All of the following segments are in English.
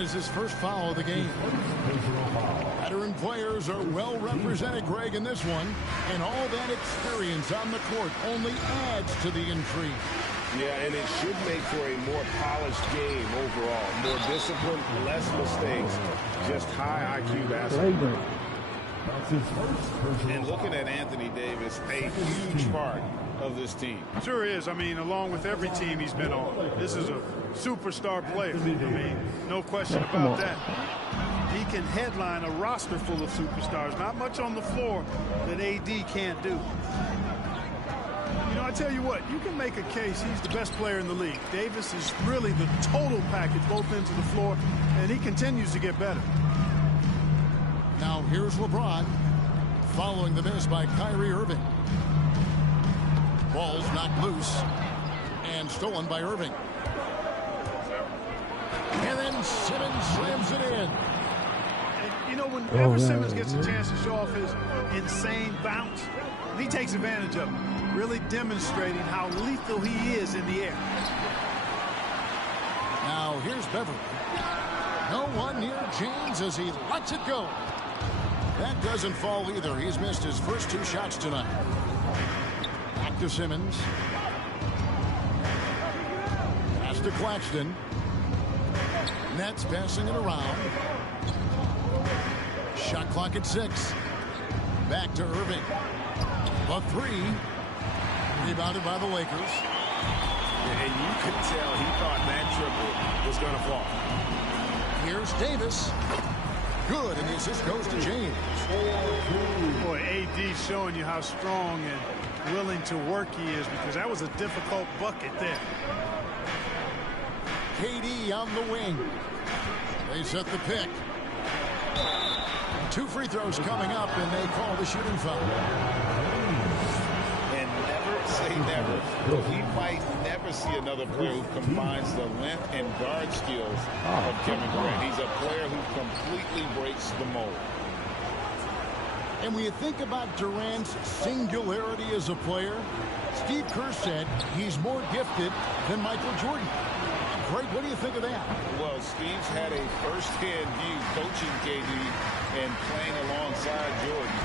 And it's his first foul of the game. Veteran players are well represented, Greg, in this one. And all that experience on the court only adds to the intrigue. Yeah, and it should make for a more polished game overall. More discipline, less mistakes, just high IQ basketball. And looking at Anthony Davis, a huge part of this team. Sure is. I mean, along with every team he's been on, this is a superstar player. I mean, no question about that. He can headline a roster full of superstars. Not much on the floor that AD can't do. You know, I tell you what, you can make a case he's the best player in the league. Davis is really the total package, both ends of the floor, and he continues to get better. Now here's LeBron following the miss by Kyrie Irving. Ball's knocked loose and stolen by Irving. And then Simmons slams it in. And, you know, whenever Simmons gets a chance to show off his insane bounce, he takes advantage of it, really demonstrating how lethal he is in the air. Now here's Beverly. No one near James as he lets it go. That doesn't fall either. He's missed his first 2 shots tonight. Back to Simmons. Pass to Claxton. Nets passing it around. Shot clock at 6. Back to Irving. A 3. Rebounded by the Lakers. And you could tell he thought that triple was going to fall. Here's Davis. Good, and the assist goes to James. Boy, AD showing you how strong and willing to work he is, because that was a difficult bucket there. KD on the wing. They set the pick. 2 free throws coming up, and they call the shooting foul. And never say never. We might never see another player who combines the length and guard skills of Kevin Durant. He's a player who completely breaks the mold. And when you think about Durant's singularity as a player, Steve Kerr said he's more gifted than Michael Jordan. Greg, what do you think of that? Well, Steve's had a first-hand view coaching KD and playing alongside Jordan.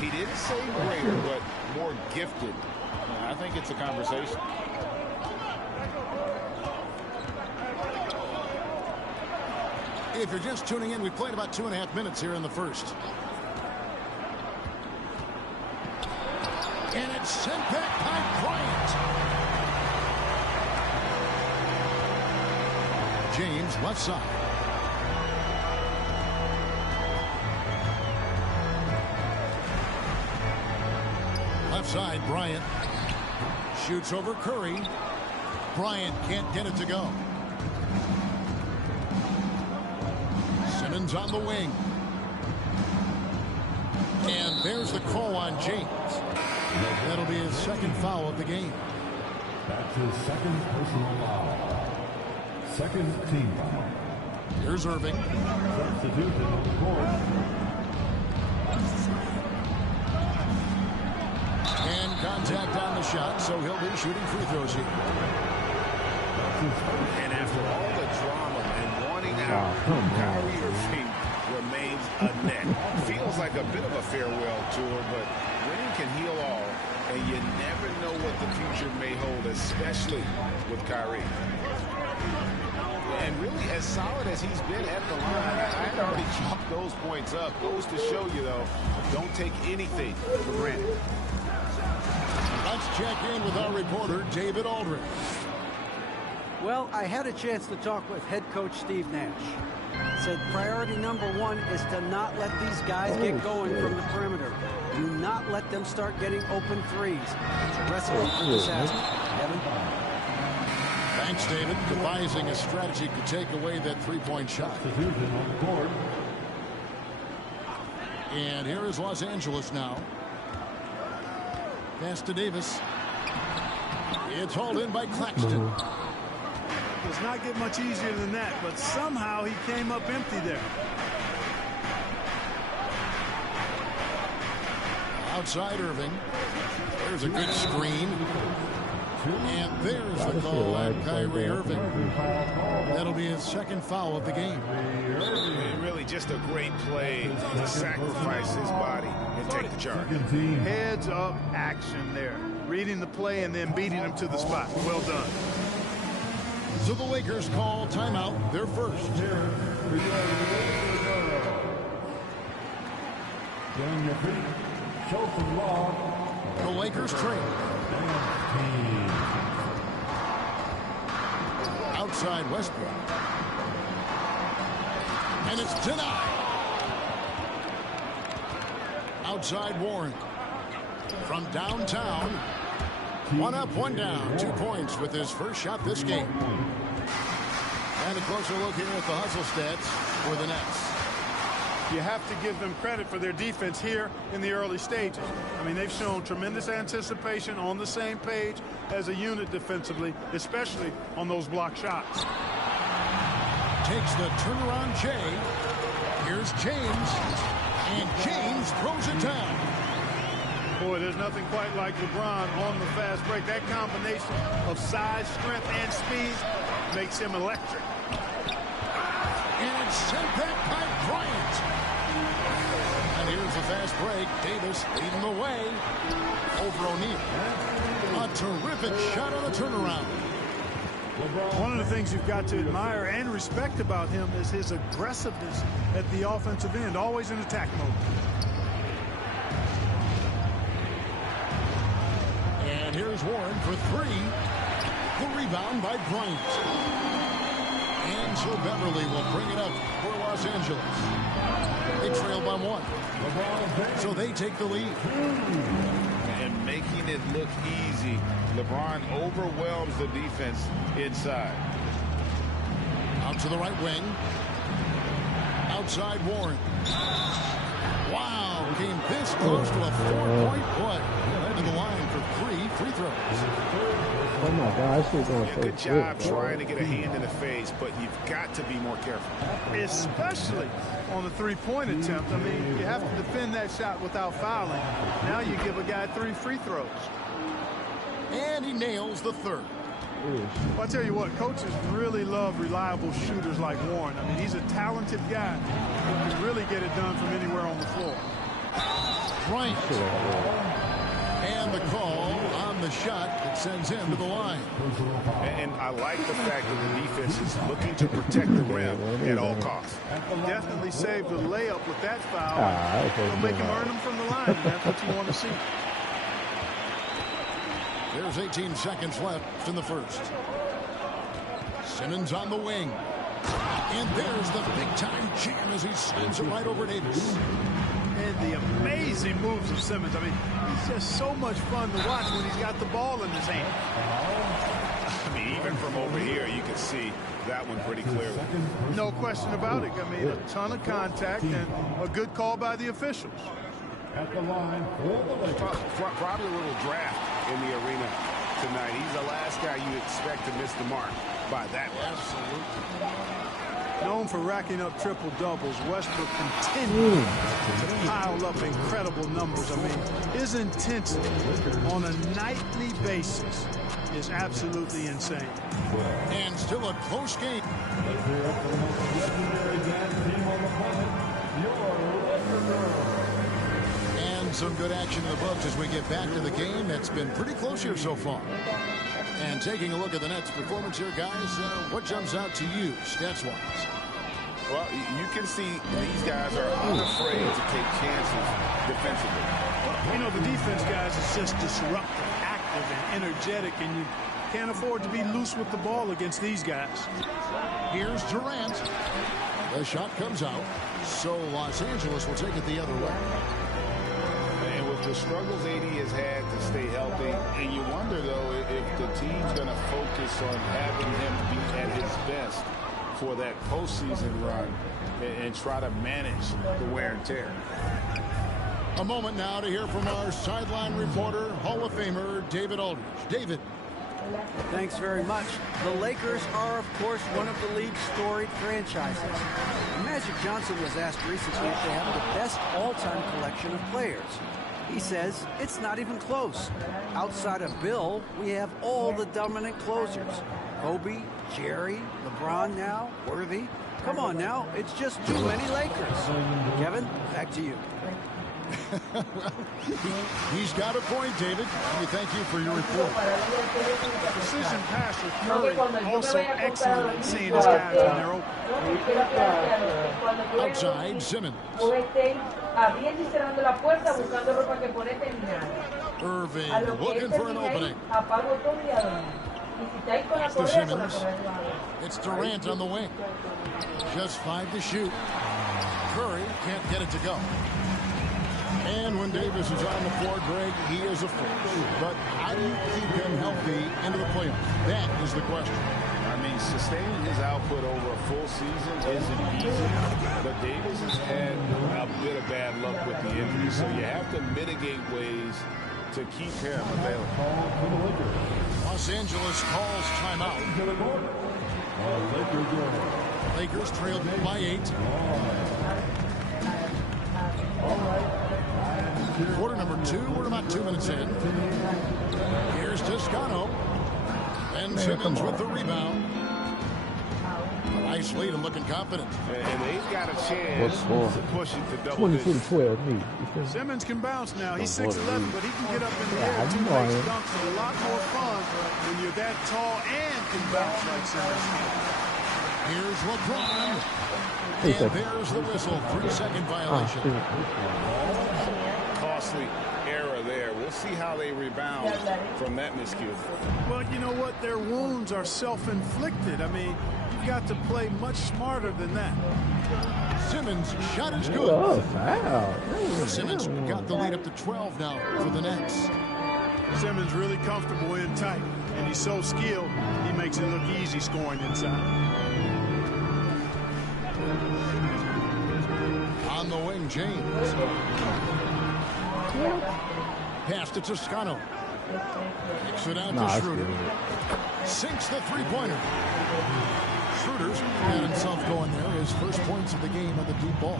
He didn't say greater, but more gifted. I think it's a conversation. If you're just tuning in, we played about 2.5 minutes here in the first. And it's sent back by Bryant. James, left side. Left side, Bryant. Shoots over Curry. Bryant can't get it to go. Simmons on the wing. And there's the call on James. That'll be his second foul of the game. That's his second personal foul. Second team foul. Here's Irving. Substitution on the court. And contact on the shot, so he'll be shooting free throws here. And after all the drama and wanting out, Kyrie Irving remains a net. Feels like a bit of a farewell tour, but winning can heal all, and you never know what the future may hold, especially with Kyrie. And really, as solid as he's been at the line, I had already chalked those points up. Goes to show you, though, don't take anything for granted. Let's check in with our reporter, David Aldridge. Well, I had a chance to talk with head coach Steve Nash. Said priority number 1 is to not let these guys get going from the perimeter. Do not let them start getting open threes. It's a recipe for disaster. Kevin? Thanks, David. Devising a strategy to take away that three-point shot. Substitution on the court. And here is Los Angeles now. Pass to Davis. It's hauled in by Claxton. Does not get much easier than that, but somehow he came up empty there. Outside Irving. There's a good screen. And there's the call on Kyrie Irving. That'll be his second foul of the game. And really just a great play to sacrifice his body and take the charge. Heads up action there. Reading the play and then beating him to the spot. Well done. So the Lakers call timeout, their first. The Lakers trail. Outside Westbrook. And it's denied. Outside Warren. From downtown. One up, one down. 2 points with his first shot this game. And a closer look here at the hustle stats for the Nets. You have to give them credit for their defense here in the early stages. I mean, they've shown tremendous anticipation, on the same page as a unit defensively, especially on those block shots. Takes the turnaround Jay. Here's James. And James throws it down. Boy, there's nothing quite like LeBron on the fast break. That combination of size, strength, and speed makes him electric. And it's sent back by Bryant. And here's the fast break. Davis leading the way over O'Neal. A terrific shot on the turnaround. One of the things you've got to admire and respect about him is his aggressiveness at the offensive end, always in attack mode. And here's Warren for three. The rebound by Bryant. And so Beverly will bring it up for Los Angeles. They trail by one. So they take the lead. And making it look easy, LeBron overwhelms the defense inside. Out to the right wing. Outside Warren. Wow, came this close to a 4-point play. To the line for 3 free throws. Oh my gosh, she's going so Good job trying to get a hand in the face, but you've got to be more careful. Especially on the three-point attempt. I mean, you have to defend that shot without fouling. Now you give a guy 3 free throws. And he nails the third. Well, I tell you what, coaches really love reliable shooters like Warren. I mean, he's a talented guy who can really get it done from anywhere on the floor. Bryant. And the call on the shot that sends him to the line. And I like the fact that the defense is looking to protect the rim at all costs. Definitely saved the layup with that foul. It'll make him earn them from the line, and that's what you want to see. There's 18 seconds left in the first. Simmons on the wing. And there's the big-time jam as he slams it right over Davis. And the amazing moves of Simmons. I mean, he's just so much fun to watch when he's got the ball in his hand. I mean, even from over here, you can see that one pretty clearly. No question about it. I mean, a ton of contact and a good call by the officials. At the line for the Lakers. Probably a little draft in the arena tonight. He's the last guy you expect to miss the mark by that much. Absolutely. Known for racking up triple-doubles, Westbrook continues to pile up incredible numbers. I mean, his intensity on a nightly basis is absolutely insane. And still a close game. Let's hear it for the most legendary dance team on the planet, your Lakers. And some good action in the books as we get back to the game. That's been pretty close here so far. And taking a look at the Nets' performance here, guys, what jumps out to you, stats-wise? Well, you can see these guys are unafraid to take chances defensively. You know, the defense, guys, is just disruptive, active, and energetic, and you can't afford to be loose with the ball against these guys. Here's Durant. The shot comes out, so Los Angeles will take it the other way. And with the struggles AD has had to stay healthy, and you wonder, though, if the team's going to focus on having him be at his best for that postseason run and try to manage the wear and tear. A moment now to hear from our sideline reporter, Hall of Famer David Aldridge. David. Thanks very much. The Lakers are, of course, one of the league's storied franchises. Magic Johnson was asked recently if they have the best all-time collection of players. He says it's not even close. Outside of Bill, we have all the dominant closers. Kobe, Jerry, LeBron now, Worthy. Come on now, it's just too many Lakers. Kevin, back to you. He's got a point, David. We thank you for your report. Precision passer Curry also excellent at seeing his guys when they're open. Outside, Simmons. Irving looking for an opening. To Simmons. It's Durant on the wing. Just 5 to shoot. Curry can't get it to go. And when Davis is on the floor, Greg, he is a force. But how do you keep him healthy into the playoffs? That is the question. I mean, sustaining his output over a full season isn't easy, but Davis has had a bit of bad luck with the injury, so you have to mitigate ways to keep him available. Los Angeles calls timeout. Lakers trailed by 8. Quarter number 2. We're about 2 minutes in. Here's Toscano. Ben Simmons with the rebound. A nice lead and looking confident. And they've got a chance to push it to double 22 to digits. 12, me. Simmons can bounce now. He's 6'11", but he can get up in the air. I Two know legs him. dunks are a lot more fun when you're that tall and can bounce like Simmons can. Here's LeBron. 3 And seconds. there's the whistle. 3-second violation. Costly error there. We'll see how they rebound from that miscue. Well, you know what? Their wounds are self-inflicted. I mean, you've got to play much smarter than that. Simmons' shot is good. Oh, foul. Simmons got the lead up to 12 now for the Nets. Simmons really comfortable in tight, and he's so skilled, he makes it look easy scoring inside. On the wing, James. Pass to Toscano. Kicks it out to Schroeder. Sinks the three-pointer. Schroeder's got himself going there. His first points of the game on the deep ball.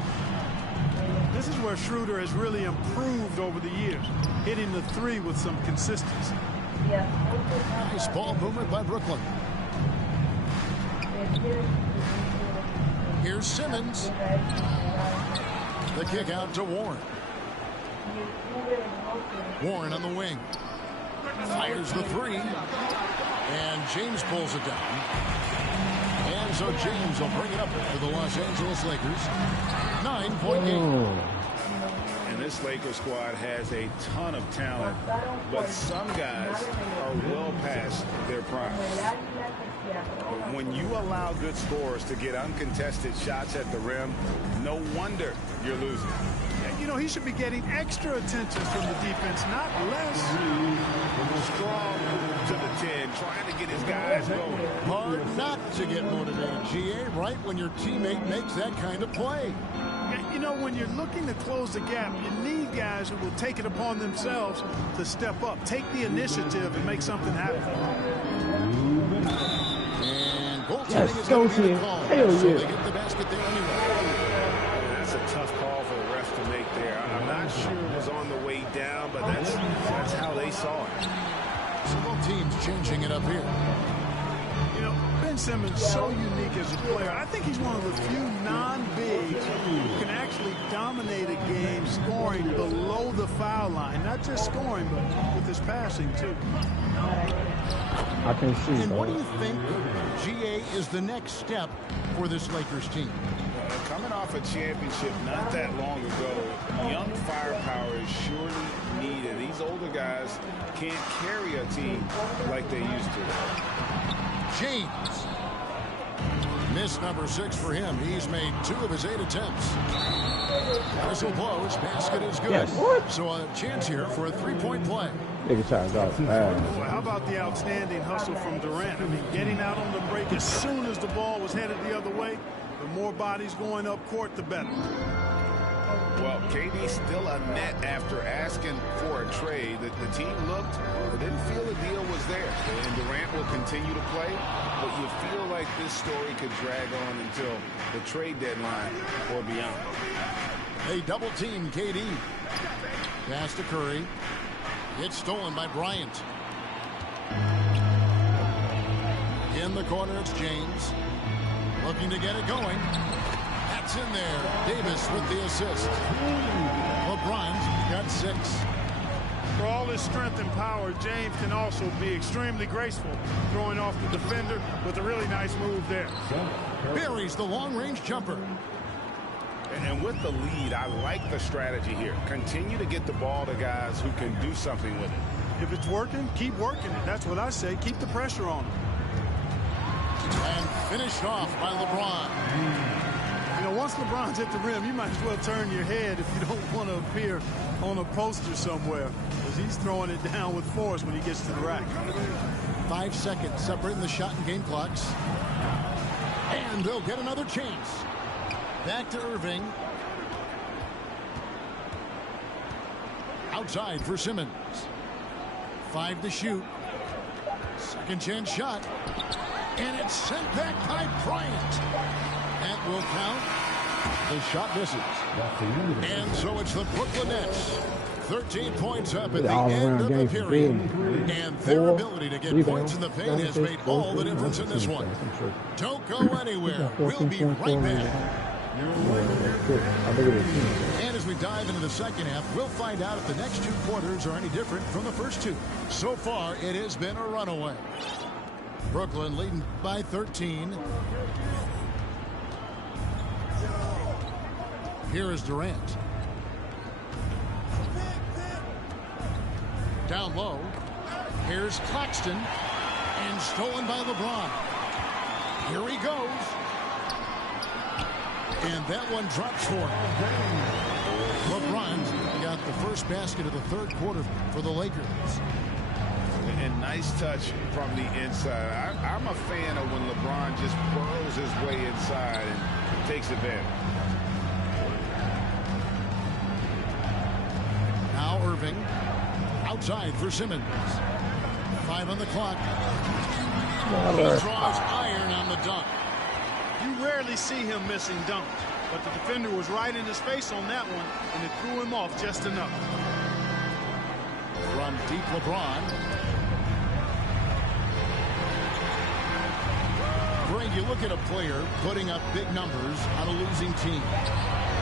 This is where Schroeder has really improved over the years, hitting the three with some consistency. Nice ball movement by Brooklyn. Here's Simmons. The kick out to Warren. Warren on the wing. Fires the three. And James pulls it down. And so James will bring it up for the Los Angeles Lakers. 9-point game. And this Lakers squad has a ton of talent, but some guys are well past their prime. When you allow good scorers to get uncontested shots at the rim, no wonder you're losing. You know, he should be getting extra attention from the defense, not less. Strong to the 10, trying to get his guys going. Hard not to get motivated, GA, right when your teammate makes that kind of play. You know, when you're looking to close the gap, you need guys who will take it upon themselves to step up, take the initiative, and make something happen. And goaltending Yes, is going to be Goldstein. the call. Hell So yeah. they get the basket there anyway. That's a tough call for the refs to make there. I'm not sure it was on the way down, but that's how they saw it. So both teams changing it up here. You know, Ben Simmons is so unique as a player. I think he's one of the few non-bigs who can actually dominate a game scoring below the foul line. Not just scoring, but with his passing, too. I can see, And what do bro. you think, GA, is the next step for this Lakers team? Coming off a championship not that long ago, young firepower is surely needed. These older guys can't carry a team like they used to. James. Miss number 6 for him. He's made 2 of his 8 attempts. Whistle blows. Basket is good. Yes. What? So a chance here for a 3-point play. Nigga trying to go fast. Boy, how about the outstanding hustle from Durant? I mean, getting out on the break as soon as the ball was headed the other way. The more bodies going up court, the better. Well, KD's still a net after asking for a trade. The team looked, but didn't feel the deal was there. And Durant will continue to play, but you feel like this story could drag on until the trade deadline or beyond. They double team KD. Pass to Curry. It's stolen by Bryant. In the corner, it's James. Looking to get it going. That's in there. Davis with the assist. LeBron's got 6. For all his strength and power, James can also be extremely graceful, throwing off the defender with a really nice move there. Buries the long-range jumper. And with the lead, I like the strategy here. Continue to get the ball to guys who can do something with it. If it's working, keep working it. That's what I say. Keep the pressure on him. And finished off by LeBron. You know, once LeBron's at the rim, you might as well turn your head if you don't want to appear on a poster somewhere, because he's throwing it down with force when he gets to the rack. 5 seconds separating the shot and game clocks. And they'll get another chance. Back to Irving. Outside for Simmons. 5 to shoot. Second chance shot. And it's sent back by Bryant. That will count. The shot misses. And so it's the Brooklyn Nets. 13 points up at the end of the period. And their ability to get points in the paint has made all the difference in this one. Don't go anywhere. We'll be right back. And as we dive into the second half, we'll find out if the next 2 quarters are any different from the first 2. So far, it has been a runaway. Brooklyn leading by 13. Here is Durant. Down low. Here's Claxton. And stolen by LeBron. Here he goes. And that one drops for him. LeBron's got the first basket of the third quarter for the Lakers. And nice touch from the inside. I'm a fan of when LeBron just burrows his way inside and takes advantage. Now Irving. Outside for Simmons. 5 on the clock. He draws iron on the dunk. You rarely see him missing dunks, but the defender was right in his face on that one, and it threw him off just enough. From deep, LeBron. Greg, you look at a player putting up big numbers on a losing team.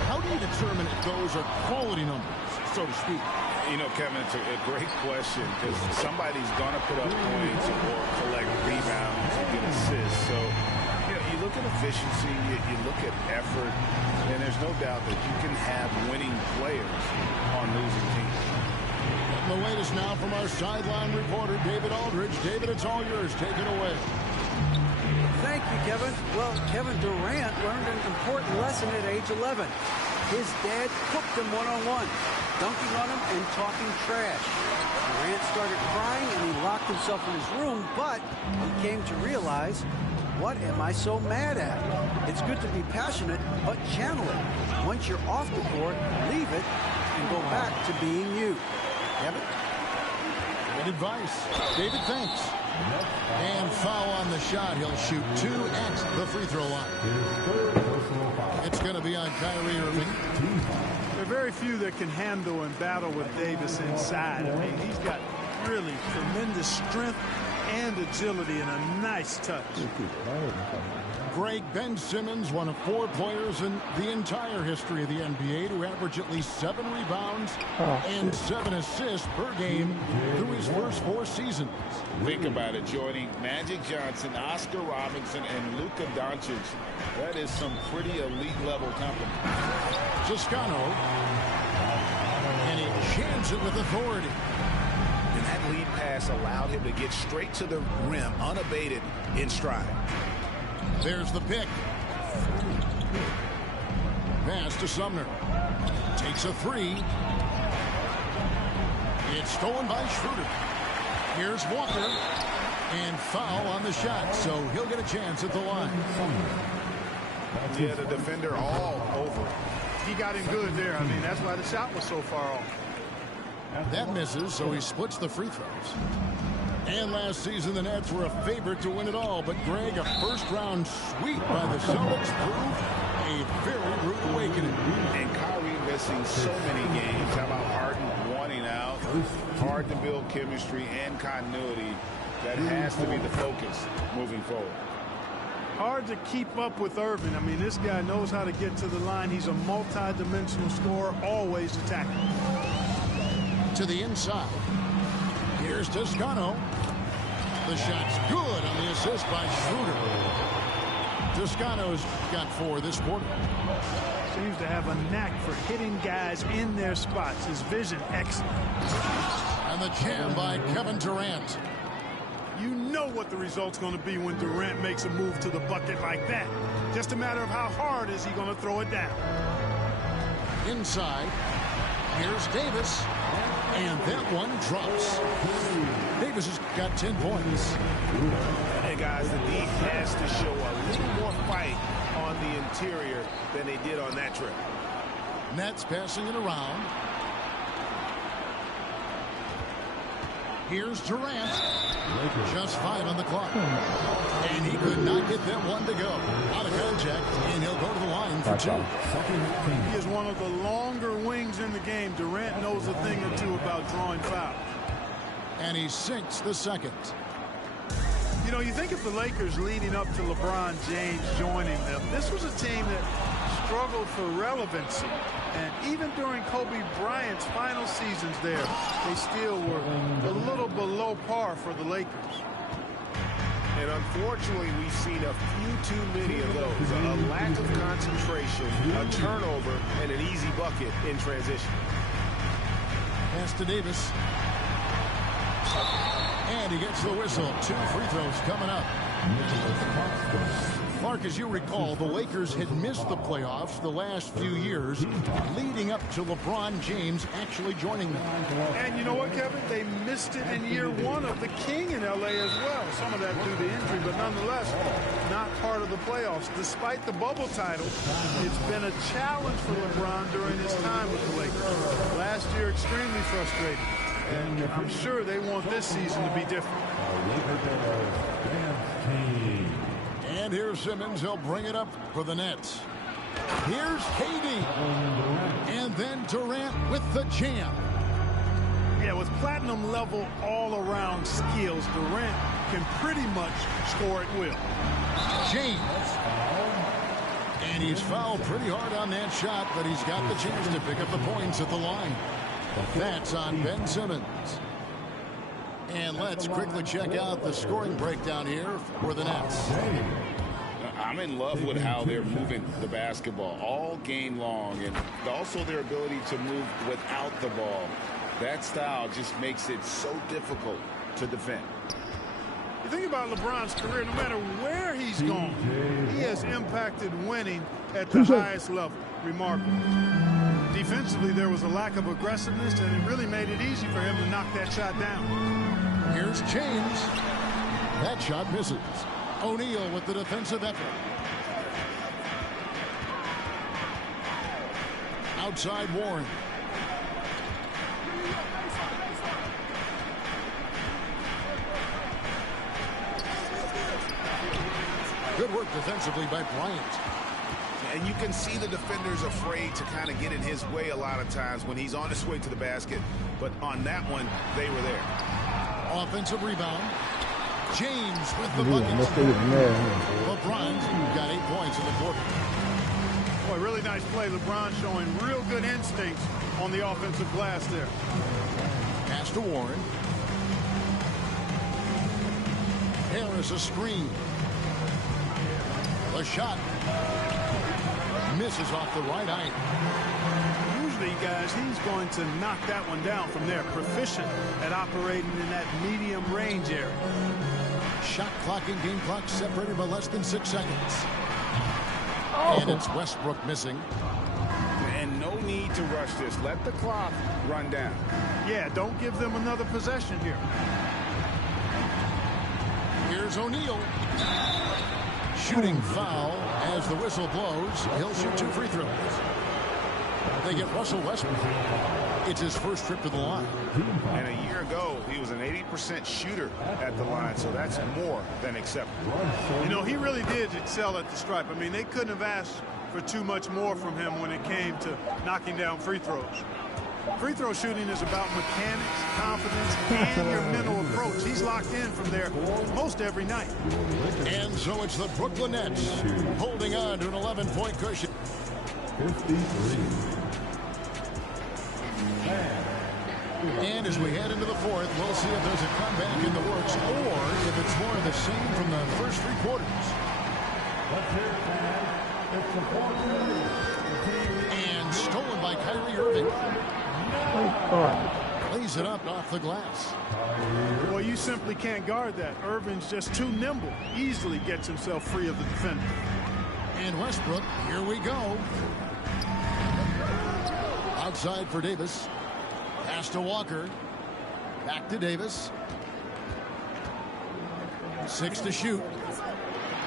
How do you determine if those are quality numbers, so to speak? You know, Kevin, it's a great question, because somebody's going to put up points or collect rebounds or get assists. So, you know, you look at efficiency, you look at effort, and there's no doubt that you can have winning players on losing teams. And the latest now from our sideline reporter, David Aldridge. David, it's all yours. Take it away. Thank you, Kevin. Well, Kevin Durant learned an important lesson at age 11. His dad cooked him one-on-one, dunking on him and talking trash. Durant started crying and he locked himself in his room, but he came to realize, what am I so mad at? It's good to be passionate, but channel it. Once you're off the court, leave it and go back to being you. Kevin? Good advice. David, thanks. And foul on the shot. He'll shoot 2 at the free throw line. It's going to be on Kyrie Irving. There are very few that can handle and battle with Davis inside. I mean, he's got really tremendous strength and agility and a nice touch. Greg, Ben Simmons, one of 4 players in the entire history of the NBA to average at least 7 rebounds and 7 assists per game through his first 4 seasons. Think about it, joining Magic Johnson, Oscar Robinson, and Luka Doncic. That is some pretty elite level company. Toscano. And he jams it with authority. And that lead pass allowed him to get straight to the rim unabated in stride. There's the pick. Pass to Sumner. Takes a 3. It's stolen by Schroeder. Here's Walker. And foul on the shot, so he'll get a chance at the line. Yeah, the defender all over. He got in good there. I mean, that's why the shot was so far off. That misses, so he splits the free throws. And last season, the Nets were a favorite to win it all. But, Greg, a first-round sweep by the Celtics proved a very rude awakening. And Kyrie missing so many games. How about Harden hard to build chemistry and continuity. That has to be the focus moving forward. Hard to keep up with Irvin. I mean, this guy knows how to get to the line. He's a multi-dimensional scorer, always attacking. To the inside. Here's Toscano. The shot's good on the assist by Schroeder. Toscano's got 4 this quarter. Seems to have a knack for hitting guys in their spots. His vision excellent. And the jam by Kevin Durant. You know what the result's going to be when Durant makes a move to the bucket like that. Just a matter of how hard is he going to throw it down. Inside. Here's Davis. And that one drops. Davis has got 10 points. Hey, guys, the D has to show a little more fight on the interior than they did on that trip. Nets passing it around. Here's Durant. Just 5 on the clock. And he could not get that one to go. Out of contact, and he'll go to the line for 2. He is one of the longer wings in the game. Durant knows a thing or two about drawing fouls. And he sinks the second. You know, you think of the Lakers leading up to LeBron James joining them. This was a team that struggled for relevancy. And even during Kobe Bryant's final seasons there, they still were a little below par for the Lakers. And unfortunately, we've seen a few too many of those. A lack of concentration, a turnover, and an easy bucket in transition. Pass to Davis. And he gets the whistle. 2 free throws coming up. Clark, as you recall, the Lakers had missed the playoffs the last few years, leading up to LeBron James actually joining them. And you know what, Kevin? They missed it in year 1 of the King in L.A. as well. Some of that due to injury, but nonetheless, not part of the playoffs. Despite the bubble title, it's been a challenge for LeBron during his time with the Lakers. Last year, extremely frustrating. And I'm sure they want this season to be different. And here's Simmons. He'll bring it up for the Nets. Here's KD. And then Durant with the jam. Yeah, with platinum level all-around skills, Durant can pretty much score at will. James. And he's fouled pretty hard on that shot, but he's got the chance to pick up the points at the line. That's on Ben Simmons. And let's quickly check out the scoring breakdown here for the Nets. I'm in love with how they're moving the basketball all game long, and also their ability to move without the ball. That style just makes it so difficult to defend. You think about LeBron's career, no matter where he's gone, he has impacted winning at the highest level. Remarkable. Defensively, there was a lack of aggressiveness, and it really made it easy for him to knock that shot down. Here's James. That shot misses. O'Neal with the defensive effort. Outside Warren. Good work defensively by Bryant. And you can see the defenders afraid to kind of get in his way a lot of times when he's on his way to the basket. But on that one, they were there. Offensive rebound. James with the bucket. LeBron's got 8 points in the quarter. Boy, really nice play. LeBron showing real good instincts on the offensive glass there. Pass to Warren. Harris a screen. The shot misses off the right eye. Usually, guys, he's going to knock that one down from there. Proficient at operating in that medium range area. Shot clock and game clock separated by less than 6 seconds. And it's Westbrook missing. And no need to rush this. Let the clock run down. Yeah, don't give them another possession here. Here's O'Neal. Shooting foul as the whistle blows. He'll shoot 2 free throws. They get Russell Westbrook. It's his first trip to the line. And a year ago, he was an 80% shooter at the line, so that's more than acceptable. You know, he really did excel at the stripe. I mean, they couldn't have asked for too much more from him when it came to knocking down free throws. Free throw shooting is about mechanics, confidence, and your mental approach. He's locked in from there most every night. And so it's the Brooklyn Nets holding on to an 11-point cushion. 53. And as we head into the fourth, we'll see if there's a comeback in the works or if it's more of the same from the first 3 quarters. Let's hear it, fans. It's the fourth quarter. And stolen by Kyrie Irving. Lays it up off the glass. Well, you simply can't guard that. Irving's just too nimble. Easily gets himself free of the defender. And Westbrook, here we go. Outside for Davis. Pass to Walker. Back to Davis. 6 to shoot.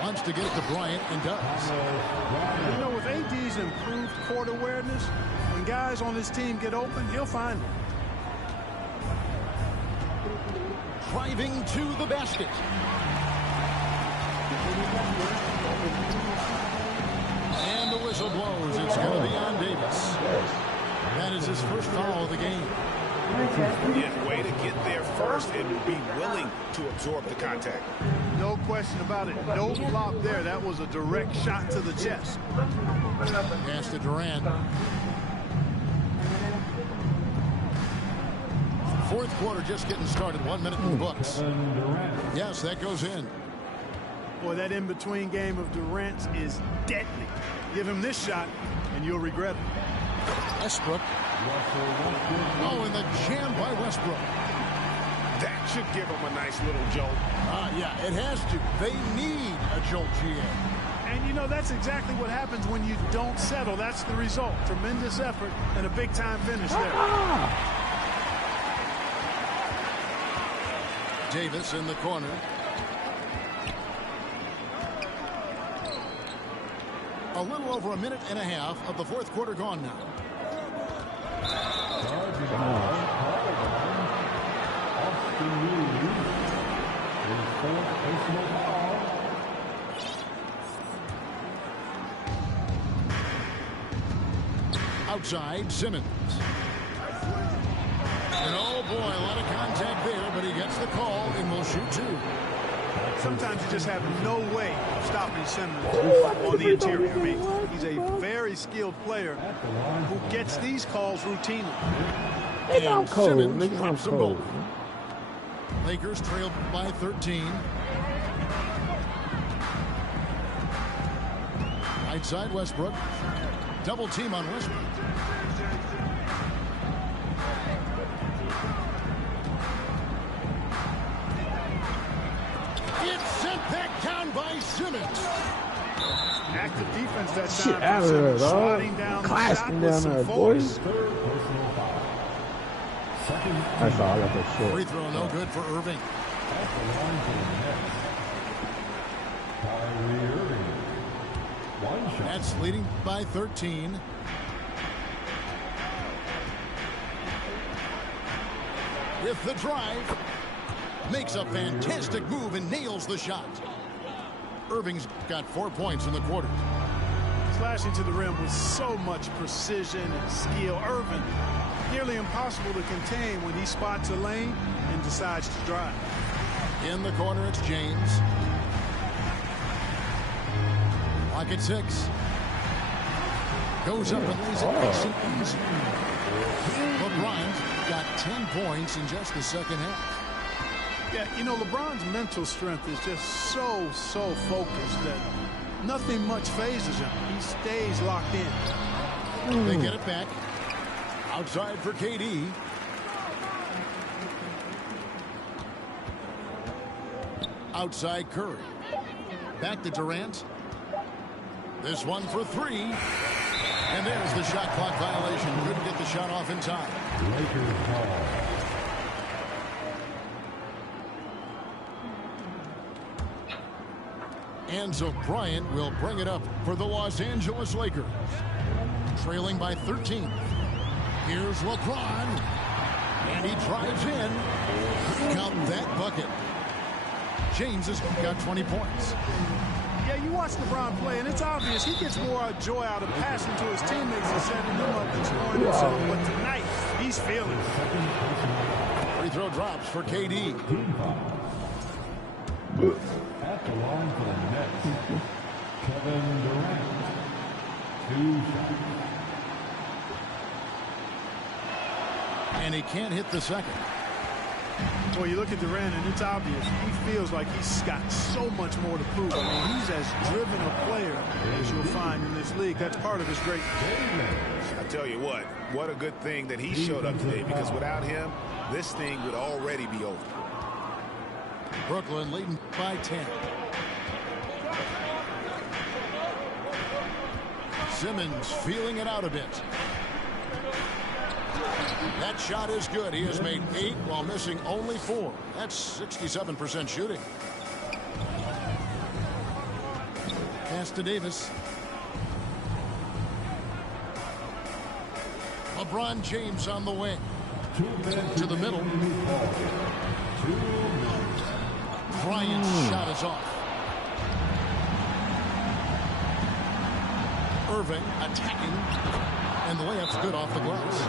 Wants to get it to Bryant and does. You know, with AD's improved court awareness, when guys on his team get open, he'll find them. Driving to the basket. And the whistle blows. It's going to be on Davis. That is his first foul of the game. Yeah, way to get there first and be willing to absorb the contact. No question about it. No flop there. That was a direct shot to the chest. Pass to Durant. Fourth quarter just getting started. 1 minute in the books. Yes, that goes in. Boy, that in-between game of Durant's is deadly. Give him this shot, and you'll regret it. Westbrook. Oh, and the jam by Westbrook. That should give him a nice little jolt. Yeah, it has to. They need a jolt, GA. And, you know, that's exactly what happens when you don't settle. That's the result. Tremendous effort and a big-time finish there. Davis in the corner. A little over 1.5 minutes of the fourth quarter gone now. Outside, Simmons. And oh boy, a lot of contact there, but he gets the call and will shoot 2. Sometimes you just have no way of stopping Simmons on the interior. I mean, he's a very skilled player who gets these calls routinely. And Simmons drops them both. Lakers trailed by 13. Right side, Westbrook. Double team on Westbrook. It's sent back down by Simmons. Active defense that Shit time. out of there, dog. Sliding down the Classing shot down with some there, force. boys. That's all I got that shit. Free throw no good for Irving. That's leading by 13. With the drive, makes a fantastic move and nails the shot. Irving's got 4 points in the quarter. Slashing to the rim with so much precision and skill. Irving, nearly impossible to contain when he spots a lane and decides to drive. In the corner, it's James. Clock at 6. Goes up and lays it nice and easy. LeBron's got 10 points in just the second half. Yeah, you know, LeBron's mental strength is just so focused that nothing much phases him. He stays locked in. They get it back. Outside for KD. Outside Curry. Back to Durant. This one for 3. And there's the shot clock violation. Couldn't get the shot off in time. Lakers ball. And so Bryant will bring it up for the Los Angeles Lakers. Trailing by 13. Here's LeBron. And he drives in. Count that bucket. James has got 20 points. Yeah, you watch LeBron play, and it's obvious he gets more joy out of passing to his teammates and setting them up and scoring himself. But tonight, He's feeling it. Free throw drops for KD. At the line for the Nets, Kevin Durant. 2 shots. And he can't hit the second. Well, you look at Durant, and it's obvious. He feels like he's got so much more to prove. I mean, he's as driven a player as you'll find in this league. That's part of his greatness. I tell you what a good thing that he showed up today, because without him, this thing would already be over. Brooklyn leading by 10. Simmons feeling it out a bit. That shot is good. He has made 8 while missing only 4. That's 67% shooting. Pass to Davis. LeBron James on the wing. To the middle. Bryant's shot is off. Irving attacking. And the layup's good off the glass.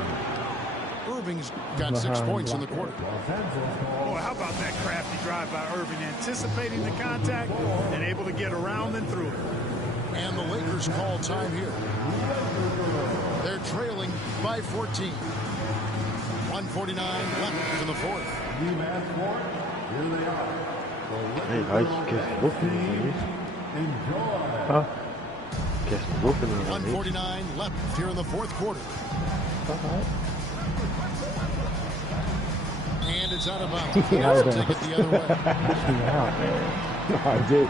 Irving's got 6 points in the quarter. Boy, how about that crafty drive by Irving, anticipating the contact and able to get around and through it. And the Lakers call time here. They're trailing by 14. 1:49 left in the fourth. Hey, guys, guess looking huh? Guess looking at 1:49 left here in the fourth quarter. And it's out of bounds. He has to take it the other way. I did.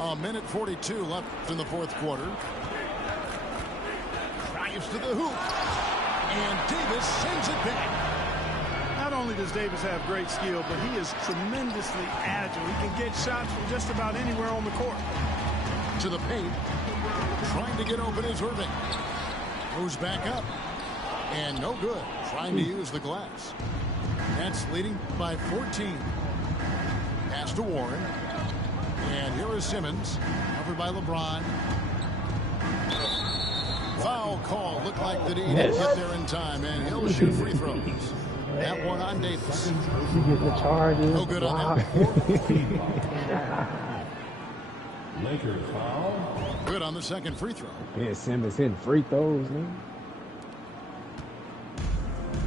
A minute 42 left in the fourth quarter. Drives to the hoop. And Davis sends it back. Not only does Davis have great skill, but he is tremendously agile. He can get shots from just about anywhere on the court. To the paint. Trying to get open is Irving. Moves back up. And no good. Trying to use the glass. Nets leading by 14. Pass to Warren. And here is Simmons. Covered by LeBron. Foul call. Looked like that he didn't get there in time. And he'll shoot free throws. That one on Davis. You get the charges. No good on that. Lakers foul. Good on the second free throw. Yeah, Simmons hitting free throws, man.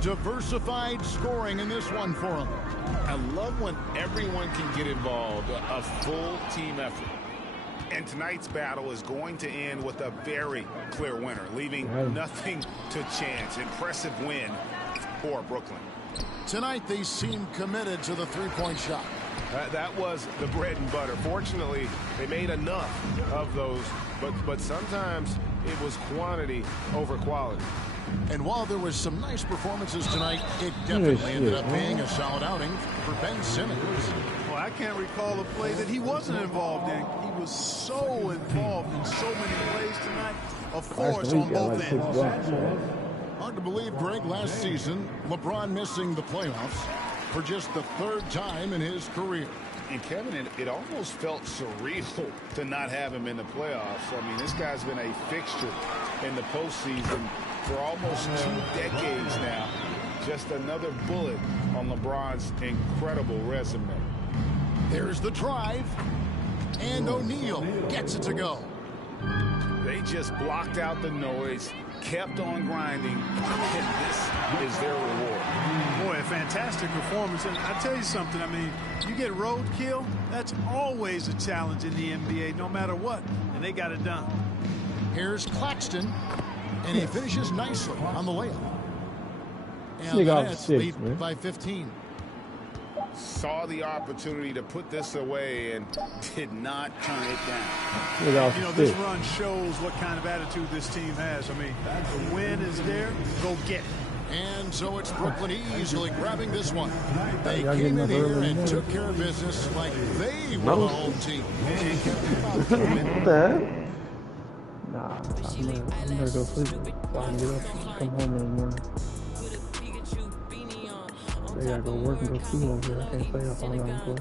Diversified scoring in this one for him. I love when everyone can get involved, a full team effort. And tonight's battle is going to end with a very clear winner, leaving nothing to chance. Impressive win for Brooklyn. Tonight they seem committed to the three-point shot. That was the bread and butter. Fortunately, they made enough of those, but sometimes it was quantity over quality. And while there was some nice performances tonight, it definitely ended up being a solid outing for Ben Simmons. Well, I can't recall a play that he wasn't involved in. He was so involved in so many plays tonight. A force on both ends. Hard to believe, Greg, last season, LeBron missing the playoffs for just the 3rd time in his career. And Kevin, it almost felt surreal to not have him in the playoffs. I mean, this guy's been a fixture in the postseason for almost 2 decades now. Just another bullet on LeBron's incredible resume. There's the drive. And O'Neal gets it to go. They just blocked out the noise, kept on grinding, and this is their reward. Boy, a fantastic performance. And I tell you something, I mean, you get roadkill, that's always a challenge in the NBA, no matter what. And they got it done. Here's Claxton. And he finishes nicely on the layup. And Sneak the off Nets 6, lead man. by 15. Saw the opportunity to put this away and did not turn it down. You know, this run shows what kind of attitude this team has. I mean, the win is there, go get it. And so it's Brooklyn easily grabbing this one. They came in here and took care of business like they were the home team. What the heck? Nah, I'm gonna go sleep. So I can get up and come home in the morning. They gotta go work and go school over here. I can't stay up all night and play.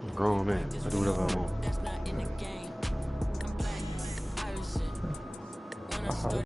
I'm a grown man. I do whatever I want.